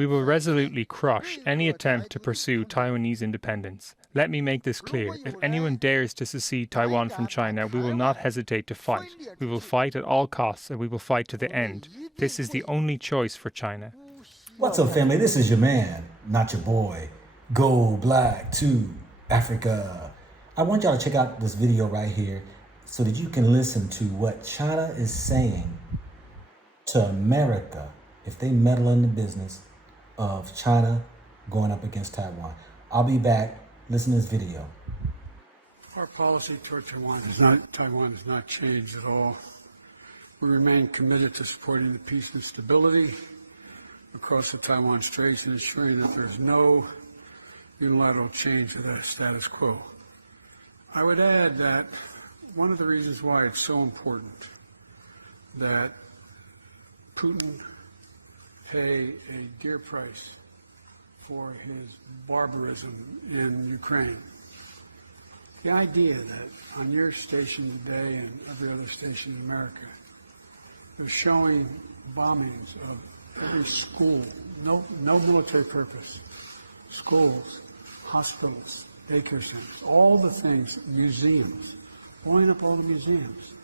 We will resolutely crush any attempt to pursue Taiwanese independence. Let me make this clear. If anyone dares to secede Taiwan from China, we will not hesitate to fight. We will fight at all costs, and we will fight to the end. This is the only choice for China. What's up, family? This is your man, not your boy. Go Black to Africa. I want y'all to check out this video right here so that you can listen to what China is saying to America if they meddle in the business of China going up against Taiwan. I'll be back. Listen to this video. Our policy toward Taiwan has not changed at all. We remain committed to supporting the peace and stability across the Taiwan Straits and ensuring that there is no unilateral change to that status quo. I would add that one of the reasons why it's so important that Putin pay a dear price for his barbarism in Ukraine. The idea that on your station today and every other station in America, they're showing bombings of every school, no military purpose, schools, hospitals, daycare centers, all the things, museums, blowing up all the museums.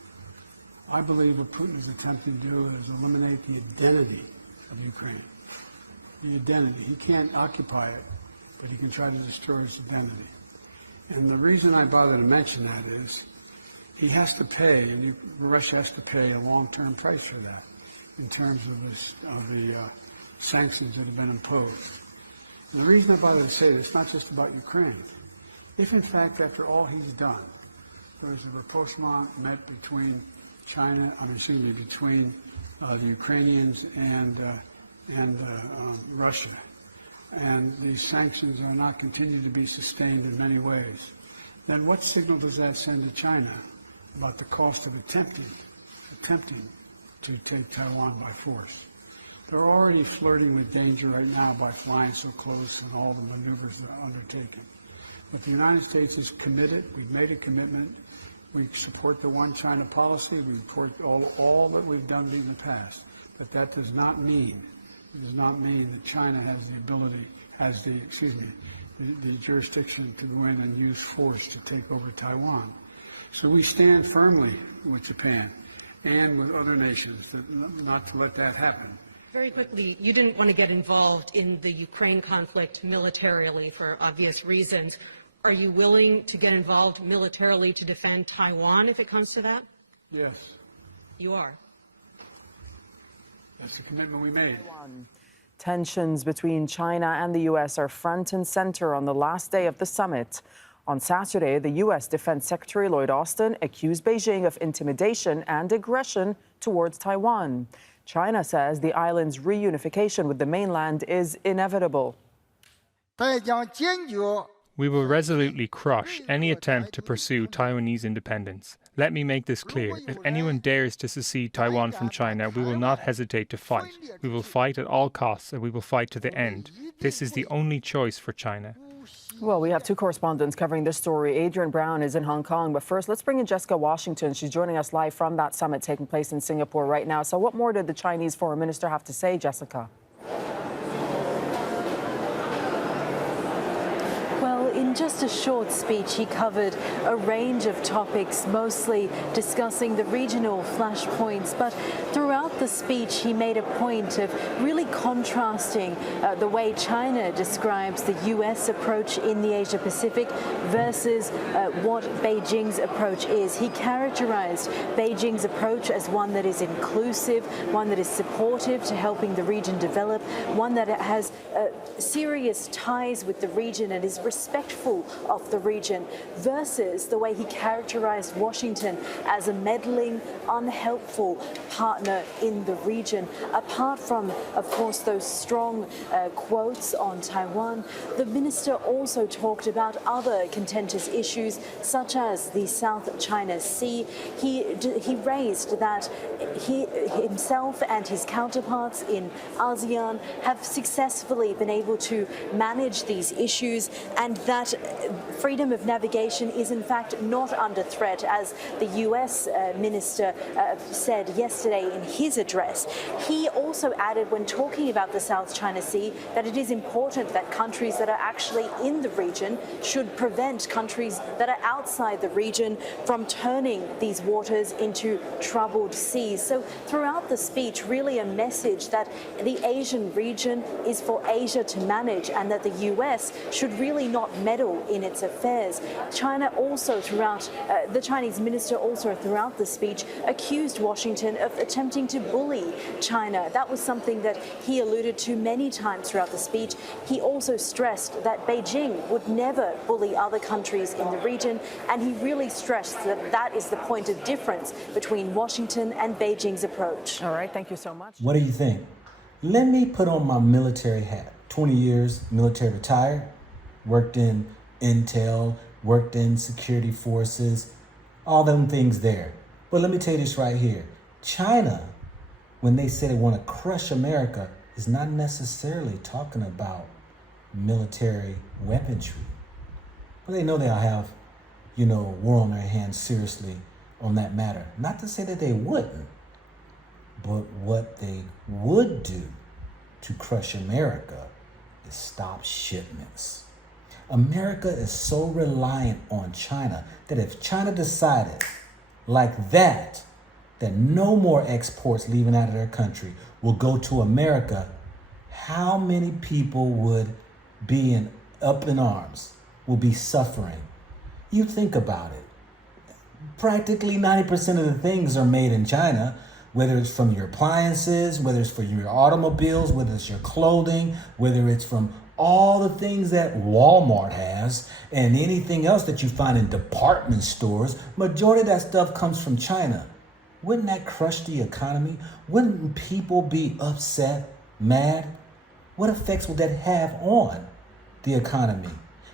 I believe what Putin is attempting to do is eliminate the identity of Ukraine. The identity. He can't occupy it, but he can try to destroy its identity. And the reason I bother to mention that is he has to pay, and Russia has to pay a long-term price for that in terms of the sanctions that have been imposed. And the reason I bother to say this, not just about Ukraine. If, in fact, after all he's done, there was a rapprochement met between between the Ukrainians and Russia, and these sanctions are not continuing to be sustained in many ways, then what signal does that send to China about the cost of attempting to take Taiwan by force? They're already flirting with danger right now by flying so close and all the maneuvers they're undertaking. But the United States is committed. We've made a commitment. We support the one China policy. We support all that we've done in the past. But that does not mean that China has the ability, the jurisdiction to go in and use force to take over Taiwan. So we stand firmly with Japan and with other nations not to let that happen. Very quickly, you didn't want to get involved in the Ukraine conflict militarily for obvious reasons. Are you willing to get involved militarily to defend Taiwan if it comes to that? Yes. You are? That's the commitment we made. Tensions between China and the U.S. are front and center on the last day of the summit. On Saturday, the U.S. Defense Secretary Lloyd Austin accused Beijing of intimidation and aggression towards Taiwan. China says the island's reunification with the mainland is inevitable. We will resolutely crush any attempt to pursue Taiwanese independence. Let me make this clear. If anyone dares to secede Taiwan from China, we will not hesitate to fight. We will fight at all costs, and we will fight to the end. This is the only choice for China. Well, we have two correspondents covering this story. Adrian Brown is in Hong Kong. But first, let's bring in Jessica Washington. She's joining us live from that summit taking place in Singapore right now. So what more did the Chinese foreign minister have to say, Jessica? In just a short speech, he covered a range of topics, mostly discussing the regional flashpoints. But throughout the speech, he made a point of really contrasting the way China describes the U.S. approach in the Asia-Pacific versus what Beijing's approach is. He characterized Beijing's approach as one that is inclusive, one that is supportive to helping the region develop, one that has serious ties with the region and is respectful of the region, versus the way he characterized Washington as a meddling, unhelpful partner in the region. Apart from, of course, those strong quotes on Taiwan, the minister also talked about other contentious issues, such as the South China Sea. He raised that he himself and his counterparts in ASEAN have successfully been able to manage these issues, and that that freedom of navigation is in fact not under threat, as the US minister said yesterday in his address. He also added, when talking about the South China Sea, that it is important that countries that are actually in the region should prevent countries that are outside the region from turning these waters into troubled seas. So throughout the speech, really a message that the Asian region is for Asia to manage and that the US should really not meddle in its affairs. China also the Chinese minister also throughout the speech accused Washington of attempting to bully China. That was something that he alluded to many times throughout the speech. He also stressed that Beijing would never bully other countries in the region, and he really stressed that that is the point of difference between Washington and Beijing's approach. All right, thank you so much. What do you think? Let me put on my military hat. 20 years military retired, worked in intel, worked in security forces, all them things there. But let me tell you this right here. China, when they say they want to crush America, is not necessarily talking about military weaponry. But they know they'll have, war on their hands seriously on that matter. Not to say that they wouldn't, but what they would do to crush America is stop shipments. America is so reliant on China that if China decided like that no more exports leaving out of their country will go to America, how many people would be up in arms, will be suffering? You think about it. Practically 90% of the things are made in China, whether it's from your appliances, whether it's for your automobiles, whether it's your clothing, whether it's from all the things that Walmart has and anything else that you find in department stores. Majority of that stuff comes from China. Wouldn't that crush the economy? Wouldn't people be upset, mad? What effects would that have on the economy?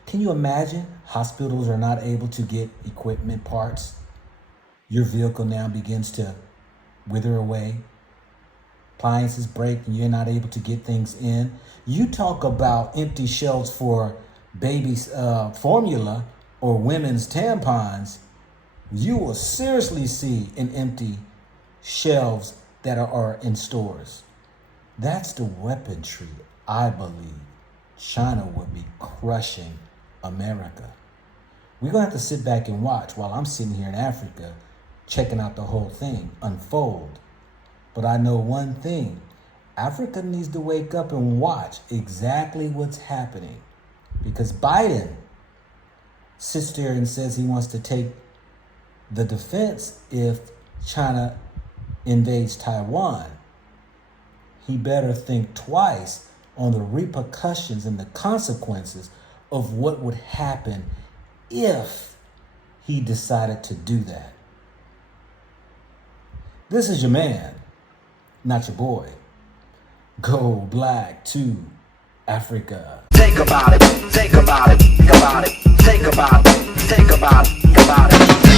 Can you imagine hospitals are not able to get equipment parts? Your vehicle now begins to wither away. Appliances break and you're not able to get things in. You talk about empty shelves for baby's formula or women's tampons, you will seriously see an empty shelves that are in stores. That's the weaponry I believe China would be crushing America. We're going to have to sit back and watch while I'm sitting here in Africa checking out the whole thing unfold. But I know one thing, Africa needs to wake up and watch exactly what's happening, because Biden sits there and says he wants to take the defense if China invades Taiwan. He better think twice on the repercussions and the consequences of what would happen if he decided to do that. This is your man, not your boy. Go black to Africa. Think about it, think about it, think about it, think about it, think about it, think about it.